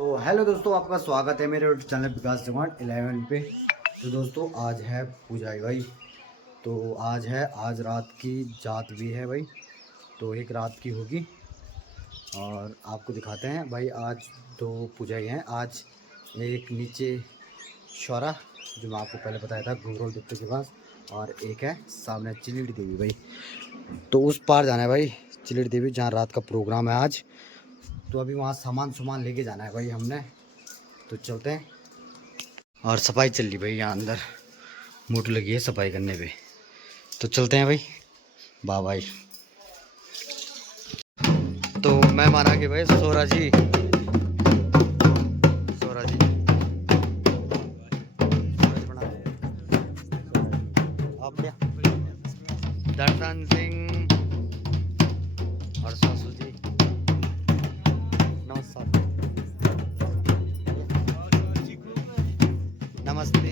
तो हेलो दोस्तों, आपका स्वागत है मेरे चैनल विकास चौहान 11 पे। तो दोस्तों आज है पूजा है भाई। तो आज रात की जात भी है भाई। तो एक रात की होगी और आपको दिखाते हैं भाई। आज दो पूजाएँ हैं। आज एक नीचे शौरा, जो मैं आपको पहले बताया था, घुंघरोल दत्ते के पास, और एक है सामने चिलीड़ी देवी भाई। तो उस पार जाना है भाई, चिलीड़ी देवी, जहाँ रात का प्रोग्राम है आज। तो अभी वहाँ सामान लेके जाना है भाई हमने। तो चलते हैं। और सफाई चल रही भाई, यहाँ अंदर मोटर लगी है सफाई करने पे। तो चलते हैं भाई। Bye bye. तो मेहमान आ गए भाई, सोरा जी। सोरा जी आप क्या, दर्शन सिंह और सासू जी, नमस्कार, नमस्ते।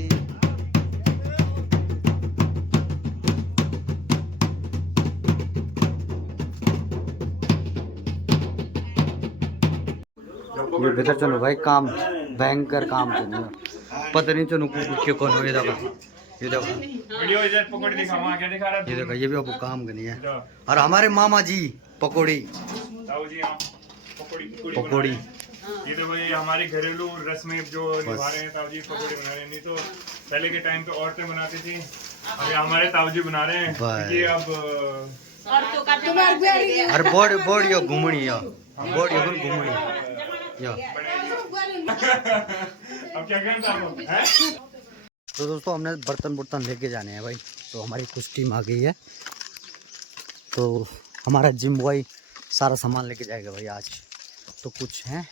ये बेहतर चलो भाई, काम भयंकर काम चलो, पता नहीं चलो क्यों कौन हो। ये देखो, ये देखो, ये देखो, ये भी आपको काम करनी है। और हमारे मामा जी पकौड़ी पकौड़ी, ये तो भाई हमारी घरेलू रस्में जो निभा रहे हैं। ताऊजी पकौड़ी बना रहे हैं, नहीं तो पहले के टाइम पे औरतें बनाती थी, और हमारे ताऊजी बना रहे हैं। ये अब और बोर्ड यो घूमनी यो, बोर्ड यो घूमनी यो। अब क्या करें। तो दोस्तों हमने बर्तन लेके जाने हैं भाई। तो हमारी कुछ टीम आ गई है। तो हमारा जिम बॉय सारा सामान लेके जाएगा भाई आज। तो कुछ हैं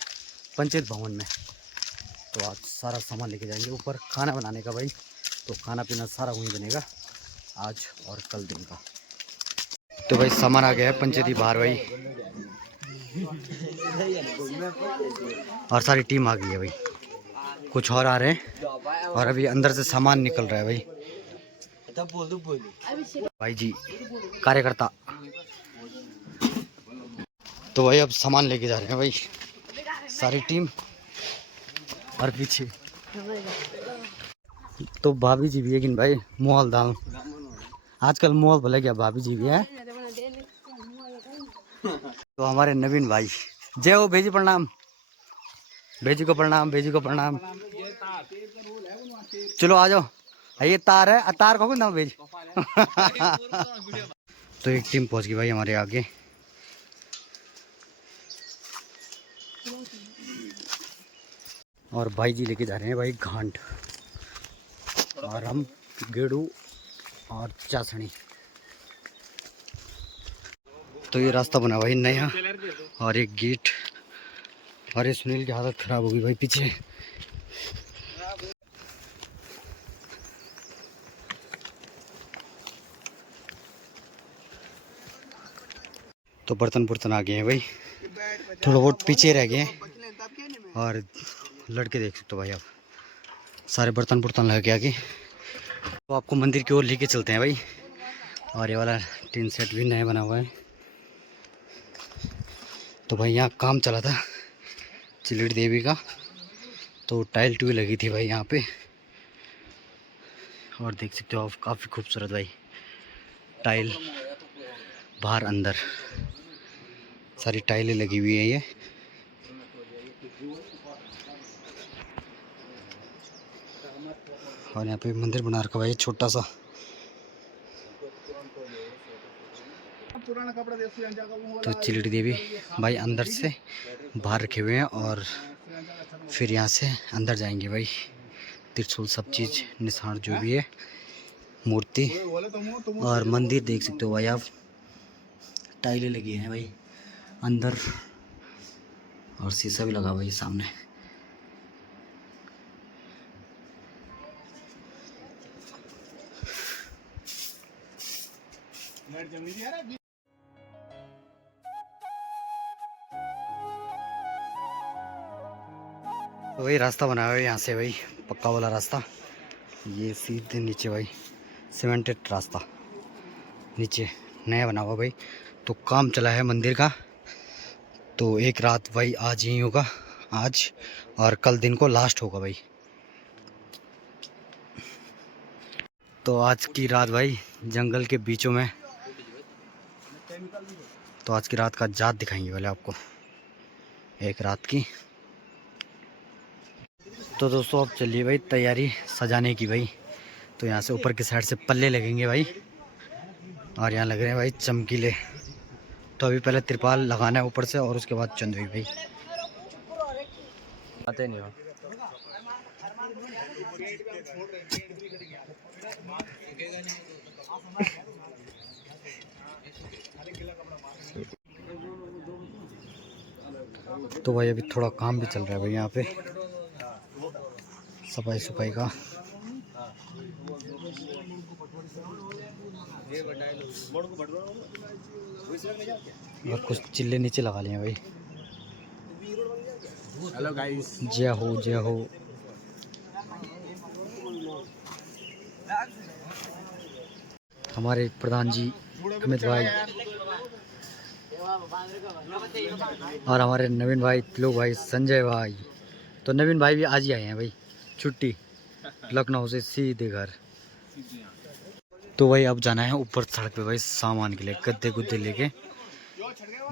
पंचायत भवन में, तो आज सारा सामान लेके जाएंगे ऊपर खाना बनाने का भाई। तो खाना पीना सारा वहीं बनेगा आज और कल दिन का। तो भाई सामान आ गया है पंचायती बाहर भाई, और सारी टीम आ गई है भाई। कुछ और आ रहे हैं और अभी अंदर से सामान निकल रहा है भाई। भाई जी कार्यकर्ता। तो भाई अब सामान लेके जा रहे हैं भाई सारी टीम। और पीछे तो भाभी जी भी है, लेकिन भाई मोहल दाल आजकल मोहल भले गया, भाभी जी भी है। तो हमारे नवीन भाई, जय हो भेजी, प्रणाम भेजी को, प्रणाम भेजी को, प्रणाम। चलो आ जाओ, ये तार है, तार को ना भेज। तो एक टीम पहुंच गई भाई हमारे आगे। और भाई जी लेके जा रहे हैं भाई घाट, और हम गेड़ू और चासनी। तो ये रास्ता बना भाई नया, और एक गेट। अरे सुनील की हालत खराब हो गई भाई पीछे। तो बर्तन आ गए हैं भाई, थोड़ा बहुत पीछे रह गए हैं। और लड़के देख सकते हो भाई, आप सारे बर्तन लगे आगे। तो आपको मंदिर की ओर लेके चलते हैं भाई। और ये वाला टीन सेट भी नया बना हुआ है। तो भाई यहाँ काम चला था चिलीड़ी देवी का, तो टाइल टूल लगी थी भाई यहाँ पे। और देख सकते हो आप, काफ़ी खूबसूरत भाई टाइल, बाहर अंदर सारी टाइलें लगी हुई है ये। और यहाँ पे मंदिर बना रखा भाई छोटा सा। तो चिलड़ी देवी भाई अंदर से बाहर रखे हुए हैं और फिर यहाँ से अंदर जाएंगे भाई। त्रिशूल सब चीज़ निशान जो भी है, मूर्ति और मंदिर देख सकते हो भाई आप। टाइलें लगी हैं भाई अंदर और शीशा भी लगा भाई सामने। तो वही रास्ता बनाया हुआ है यहाँ से भाई, पक्का वाला रास्ता। ये सीधे नीचे भाई सीमेंटेड रास्ता नीचे नया बना हुआ भाई। तो काम चला है मंदिर का। तो एक रात भाई आज ही होगा, आज और कल दिन को लास्ट होगा भाई। तो आज की रात भाई जंगल के बीचों में, तो आज की रात का जात दिखाएंगे वाले आपको, एक रात की। तो दोस्तों अब चलिए भाई तैयारी सजाने की भाई। तो यहाँ से ऊपर की साइड से पल्ले लगेंगे भाई और यहाँ लग रहे हैं भाई चमकीले। तो अभी पहले तिरपाल लगाना है ऊपर से और उसके बाद चंदोई भाई। आते नहीं हो। तो भाई अभी थोड़ा काम भी चल रहा है भाई यहाँ पे, सफाई सफाई का। और कुछ चिल्ले नीचे लगा लिए भाई। हेलो गाइस, जय हो जय हो। हमारे प्रधान जी अमित भाई और हमारे नवीन भाई, तिलोक भाई, संजय भाई। तो नवीन भाई भी आज ही आए हैं भाई, छुट्टी लखनऊ से सीधे घर। तो भाई अब जाना है ऊपर सड़क पे भाई सामान के लिए, गद्दे गुद्दे लेके,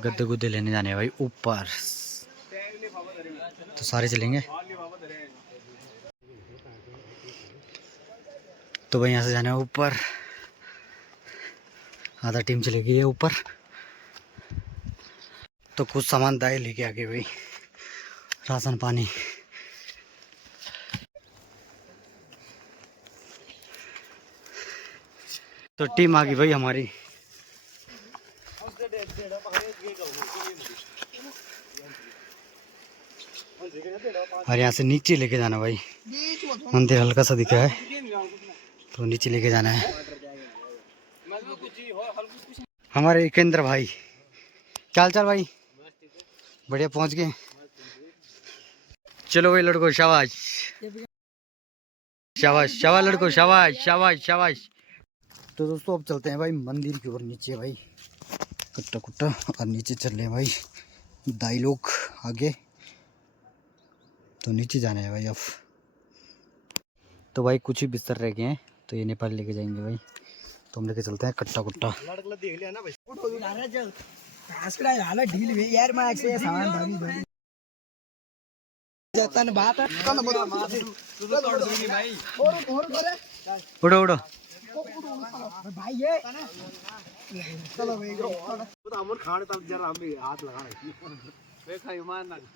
गद्दे गुद्दे लेने जाने हैं भाई ऊपर। तो सारे चलेंगे। तो भाई यहाँ से जाना है ऊपर, आधा टीम चलेगी है ऊपर। तो कुछ सामान दाए लेके आगे भाई, राशन पानी। तो टीम आ गई भाई हमारी। और यहाँ से नीचे लेके जाना भाई, मंदिर हल्का सा दिखा है तो नीचे लेके जाना है। हमारे केंद्र भाई, क्या हाल चाल भाई? बढ़िया, पहुंच गए। चलो भाई लड़को, शाबाश शाबाश शाबाश लड़को, शाबाश शाबाश शाबाश। तो दोस्तों अब चलते हैं भाई मंदिर की ओर, नीचे भाई कट्टा कुट्टा और नीचे चल रहे हैं भाई दाई लोग आगे। तो नीचे जाना है भाई अब। तो भाई कुछ ही बिस्तर रह गए हैं तो ये नेपाल लेके जाएंगे भाई। तो हम लेके चलते हैं कट्टा कुट्टा। उड़ो उड़ो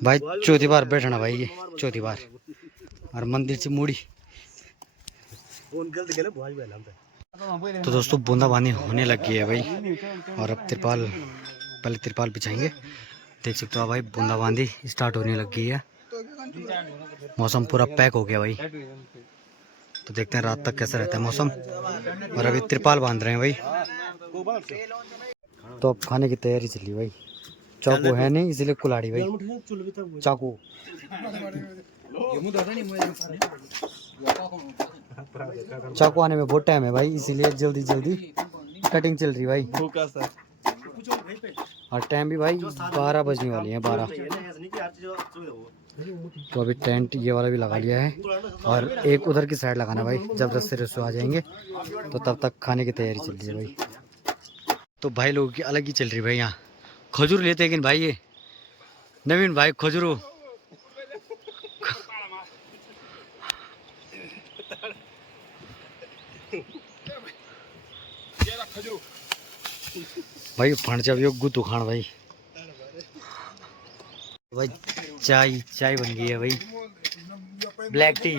भाई, चौथी बार बैठना भाई, ये चौथी बार। और मंदिर से मुड़ी। तो दोस्तों बूंदाबांदी होने लगी है भाई और अब तिरपाल, पहले तिरपाल बिछाएंगे। देख सकते हो भाई बूंदाबांदी स्टार्ट होने लगी है। मौसम पूरा पैक हो गया भाई। तो देखते हैं रात तक कैसा रहता है मौसम। और अभी तिरपाल बांध रहे हैं भाई। तो अब खाने की तैयारी चली भाई। चाकू है नहीं इसलिए कुल्हाड़ी भाई, चाकू। चाकू आने में बहुत टाइम है भाई, इसीलिए जल्दी जल्दी कटिंग चल रही भाई। और टाइम भी भाई 12 बजने वाली है, 12। तो अभी टेंट ये वाला भी लगा लिया है और एक उधर की साइड लगाना भाई। जब रस्ते रस्ते आ जाएंगे तो तब तक खाने की तैयारी चल रही है भाई। तो भाई लोगों की अलग ही चल रही है भाई। यहाँ खजूर लेते हैं भाई, ये नवीन भाई खजूर भाई फणचा भी गुतु खान भाई। भाई चाय चाय बन गई है भाई, ब्लैक टी।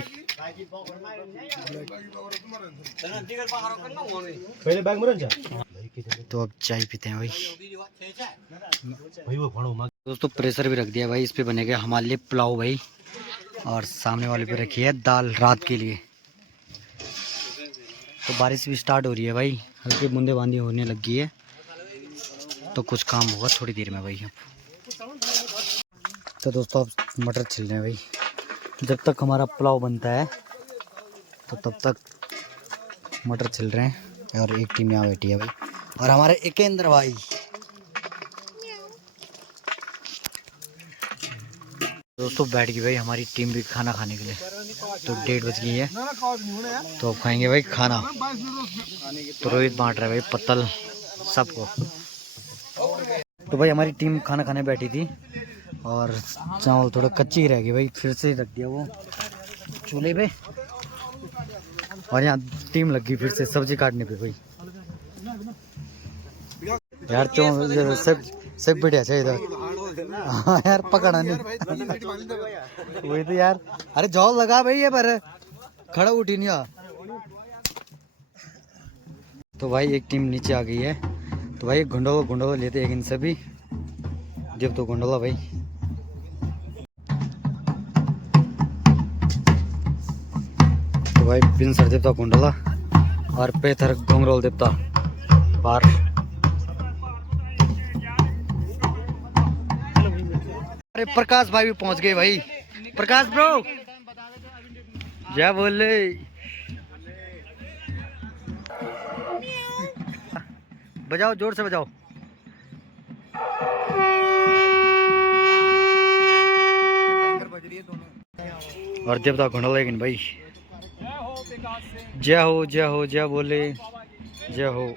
पहले बैग में तो अब चाय पीते हैं भाई। दोस्तों प्रेशर भी रख दिया भाई, इस पे बनेगा हमारे लिए पुलाव भाई, और सामने वाले पे रखी है दाल रात के लिए। तो बारिश भी स्टार्ट हो रही है भाई, हल्की बूंदेबांदी होने लगी है, तो कुछ काम होगा थोड़ी देर में भाई। अब तो दोस्तों अब मटर छिल रहे हैं भाई, जब तक हमारा पुलाव बनता है तो तब तक मटर छिल रहे हैं। और एक टीम यहाँ बैठी है भाई, और हमारे एकेंद्र भाई। दोस्तों बैठ गई भाई हमारी टीम भी खाना खाने के लिए। तो 1:30 बज गई है, तो अब खाएंगे भाई खाना। तो रोहित बांट रहा है भाई पत्तल सबको। तो भाई हमारी टीम खाना खाने बैठी थी, और चावल थोड़ा कच्ची ही रह गई भाई, फिर से रख दिया वो चूल्हे पे, और यहाँ टीम लग गई फिर से सब्जी काटने पे भाई। यार चावल सब बढ़िया चाहिए इधर। हाँ यार पकड़ा नहीं वही तो यार। अरे जॉल लगा भाई ये पर खड़ा उठी नहीं आ। तो भाई एक टीम नीचे आ गई है, तो भाई गुंडोला लेते हैं इनसे भी। देव तो गुंडोला भाई। तो भाई पिन सर देवता गुंडोला और पेथर घुंगरोल देवता पार। अरे प्रकाश भाई भी पहुंच गए भाई। प्रकाश ब्रो क्या बोले। बजाओ जोर से बजाओ। और देवता घुंडल लेकिन भाई जय हो जय हो जय बोले जय हो।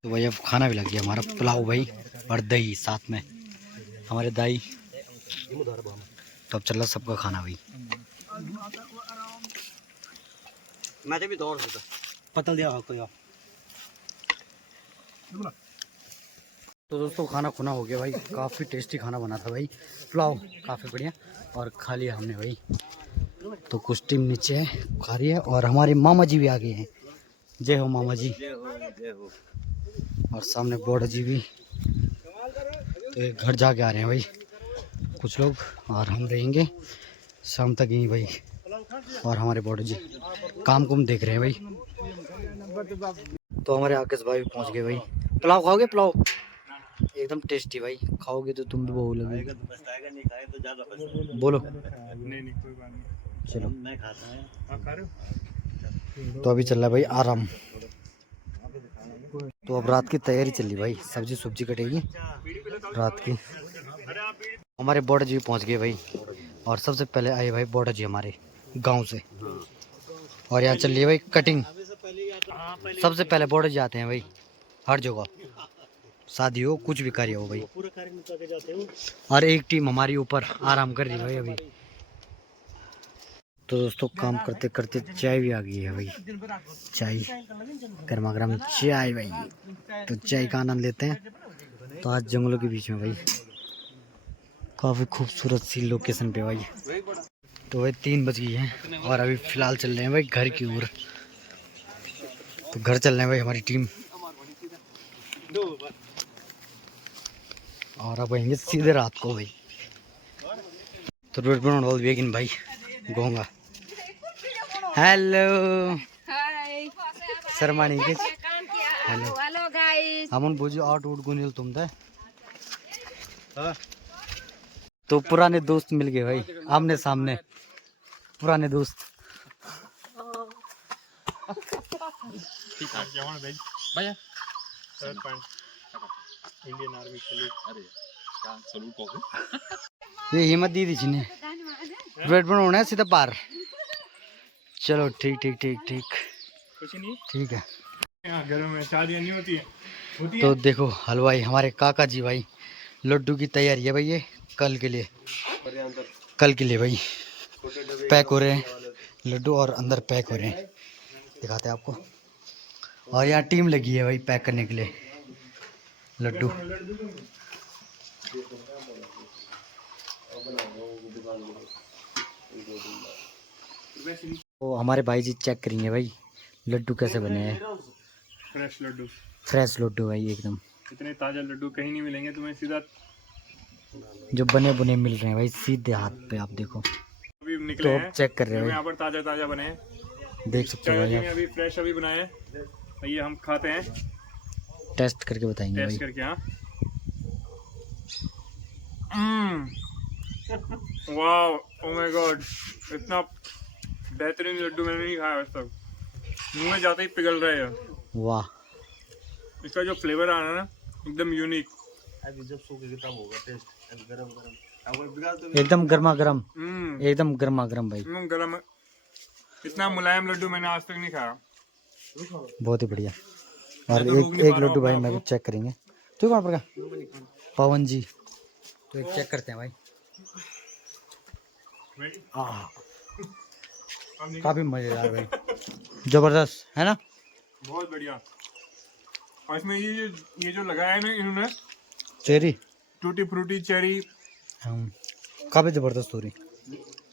तो भाई अब खाना भी लग गया हमारा पुलाव भाई, और दही साथ में हमारे दाई। तो अब चल रहा सबका खाना भाई। मैं भी दौड़ पतल दिया आपको। तो दोस्तों खाना खुना हो गया भाई, काफ़ी टेस्टी खाना बना था भाई, पुलाव काफ़ी बढ़िया, और खा लिया हमने भाई। तो कुछ टीम नीचे है खा रही है, और हमारे मामा जी भी आ गए हैं। जय हो मामा जी। और सामने बॉर्डर जी भी। तो एक घर जाके आ रहे हैं भाई कुछ लोग, और हम रहेंगे शाम तक यहीं भाई। और हमारे बॉर्डर जी काम कुम देख रहे हैं भाई। तो हमारे आकाश भाई भी पहुंच गए भाई। पुलाव खाओगे? पुलाव एकदम टेस्टी भाई, खाओगे तो तुम भी बोलोगे। बोलो नहीं कोई बात नहीं। चलो मैं खाता हूं, आप खा रहे हो? तो अभी चल रहा है भाई आराम। तो अब रात की तैयारी चल रही भाई, सब्जी कटेगी रात की। हमारे बॉर्डर जी पहुंच गए भाई, और सबसे पहले आए भाई बॉर्डर जी हमारे गांव से। और यहाँ चल रही है भाई कटिंग। सबसे पहले बॉर्डर जी आते हैं भाई हर जगह, शादी हो कुछ भी कार्य हो भाई। और एक टीम हमारी ऊपर आराम कर रही है भाई अभी। तो दोस्तों काम करते करते चाय भी आ गई है भाई, चाय गर्मा गर्म चाय भाई। तो चाय का आनंद लेते हैं। तो आज जंगलों के बीच में भाई, काफ़ी खूबसूरत सी लोकेशन पे भाई। तो भाई 3 बज गई है, और अभी फ़िलहाल चल रहे हैं भाई घर की ओर। तो घर चल रहे हैं भाई हमारी टीम, और अब आएंगे सीधे रात को भाई। तो रोड पर वेगिन भाई गोंगा। हेलो शर्मानी के हेलो हेलो गाइस। हमन बुझी आउट उट गुनिल तुम दे। तो पुराने दोस्त मिल गए भाई आमने सामने, पुराने दोस्त। इंडियन आर्मी ये हिम्मत दी थी जिन्हें ब्रेड बनाना है सीधा पार। चलो ठीक ठीक ठीक ठीक कुछ नहीं, ठीक है। यहाँ घरों में शादियाँ नहीं होती है। तो देखो हलवाई हमारे काका जी भाई, लड्डू की तैयारी है भाई ये कल के लिए भाई। पैक हो रहे हैं लड्डू और अंदर पैक हो रहे हैं, दिखाते हैं आपको। और यहाँ टीम लगी है भाई पैक करने के लिए लड्डू। तो हमारे भाई जी चेक करेंगे भाई लड्डू कैसे बने हैं। फ्रेश लड्डू, फ्रेश लड्डू भाई एकदम, इतने ताजा लड्डू कहीं नहीं मिलेंगे तुम्हें, सीधा जो बने बुने मिल रहे हैं भाई सीधे हाथ पे, आप देखो। अभी निकले तो हैं, चेक कर रहे हैं यहाँ भाई, पर ताजा ताजा बने हैं, देख सकते हो भाई आप। अभी फ्रेश अभी बनाए हैं, तो ये हम खाते हैं, टेस्ट करके बताएंगे भाई। टेस्ट करके। हाँ, वाह, ओ माय गॉड, इतना बेहतरीन लड्डू मैंने नहीं खाया आज तक, मुंह में जाते ही पिघल रहे हैं। वाह, इसका जो फ्लेवर आ रहा है ना एकदम यूनिक। एकदम गर्मा गर्म, एकदम गर्मा गर्म भाई, गरम, इतना मुलायम लड्डू मैंने आज तक नहीं खाया। बहुत ही बढ़िया। और मैं तो रोक नहीं एक पा रहा लड्डू हूँ भाई अपने मैं भी आप चेक करेंगे। तो कहाँ पर पवन जी, तो एक चेक करते हैं भाई। काफी मजेदार भाई, जबरदस्त है ना, बहुत बढ़िया। और इसमें ये जो लगाया है ना इन्होंने, चेरी, टूटी फ्रूटी चेरी, काफी जबरदस्त हो रही,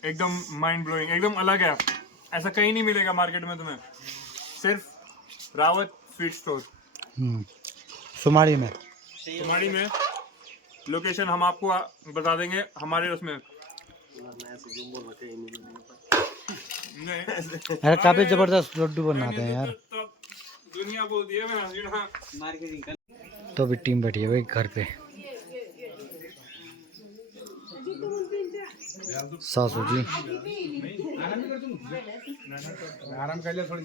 एकदम माइंड ब्लोइंग, एकदम अलग है। ऐसा कहीं नहीं मिलेगा मार्केट में तुम्हें, सिर्फ रावत स्वीट स्टोर सुमाड़ी में। कुमारी में लोकेशन हम आपको बता देंगे हमारे उसमें। नहीं, अरे काफी जबरदस्त लड्डू बनाते हैं यार। तो दुनिया बोलती है मैं। तो अभी टीम बैठी है भाई घर पे, सासू जी आराम कर ले थोड़ी।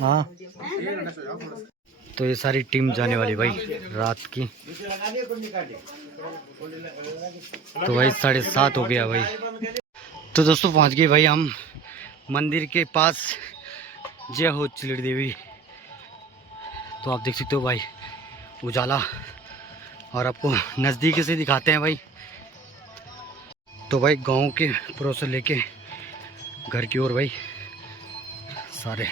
हाँ, तो ये सारी टीम जाने वाली भाई रात की। तो भाई 7:30 हो गया भाई। तो दोस्तों पहुंच गए भाई हम मंदिर के पास, जय हो चिलड़ी देवी। तो आप देख सकते हो भाई उजाला, और आपको नज़दीक से दिखाते हैं भाई। तो भाई गांव के पड़ोस से लेके घर की ओर भाई सारे।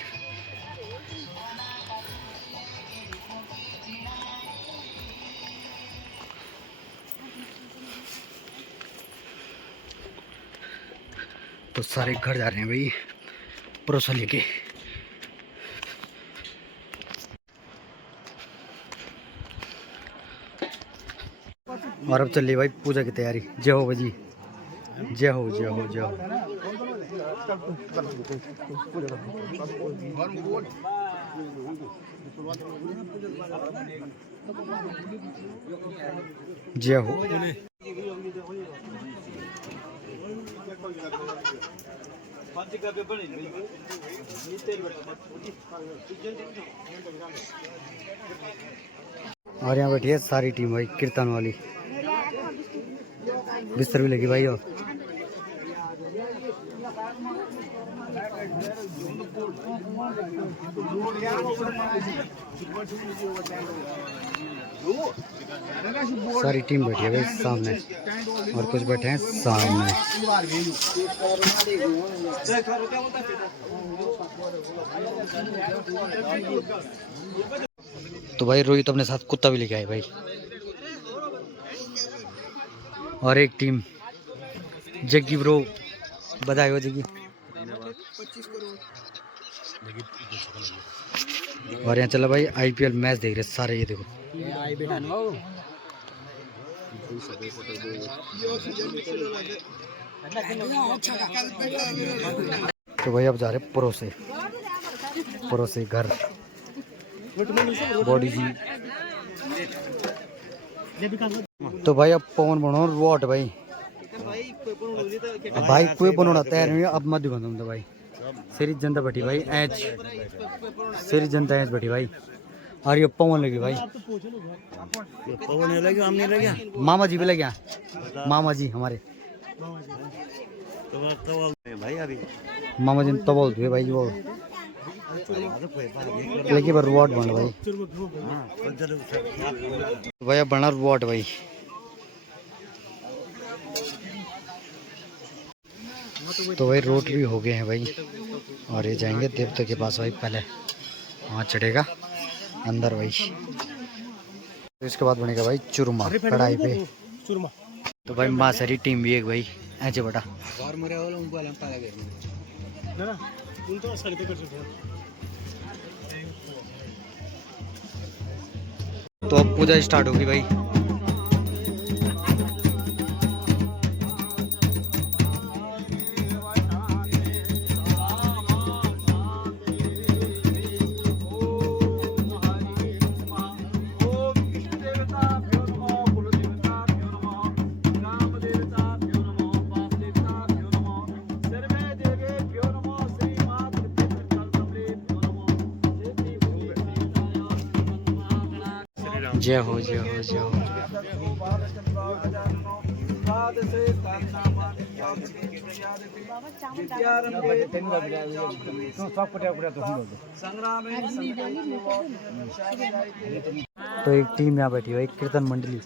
तो सारे घर जा रहे हैं भाई पड़ोस लेके। और अब चल रही भाई पूजा की तैयारी। जय हो भाई, जय हो जय हो जय हो। जय हो। और यहाँ बैठी है सारी टीम भाई कीर्तन वाली, बिस्तर भी लगी भाई। और सारी टीम बैठी है भाई सामने, और कुछ बैठे हैं सामने। तो भाई रोहित अपने साथ कुत्ता भी लेके आए भाई। और एक टीम जग्गी ब्रो, बधाई हो जग्गी। और यहाँ चला भाई IPL मैच देख रहे सारे, ये देखो। तो भाई अब जा रहे पड़ोसे घर बॉडी जी। तो भाई अब पवन बनो रोट भाई, भाई कोई बनोना तैयार नहीं है अब मत दिखा तुम। तो भाई सेरी जनता बैठी भाई ऐच, सेरी जनता ऐच बैठी भाई। और ये पवन लगी भाई, पवन लगे, हम नहीं लगे, मामा जी भी लगे, मामा जी हमारे तो भाई अभी मामा जी तो बोलते हैं भाई वो लेकिन पर वॉट बन भाई। भाई अब बना वॉट भाई। तो भाई रोट भी हो गए हैं भाई, और ये जाएंगे देवता के पास भाई, पहले वहाँ चढ़ेगा अंदर भाई। तो इसके बाद बनेगा भाई चूरमा कढ़ाई पे। चूरमा तो भाई माँ सारी टीम भी एक भाई ऐसे बटा। तो अब पूजा स्टार्ट होगी भाई। जय हो जय हो जय हो। तो एक टीम यहाँ बैठी है, एक कीर्तन मंडली।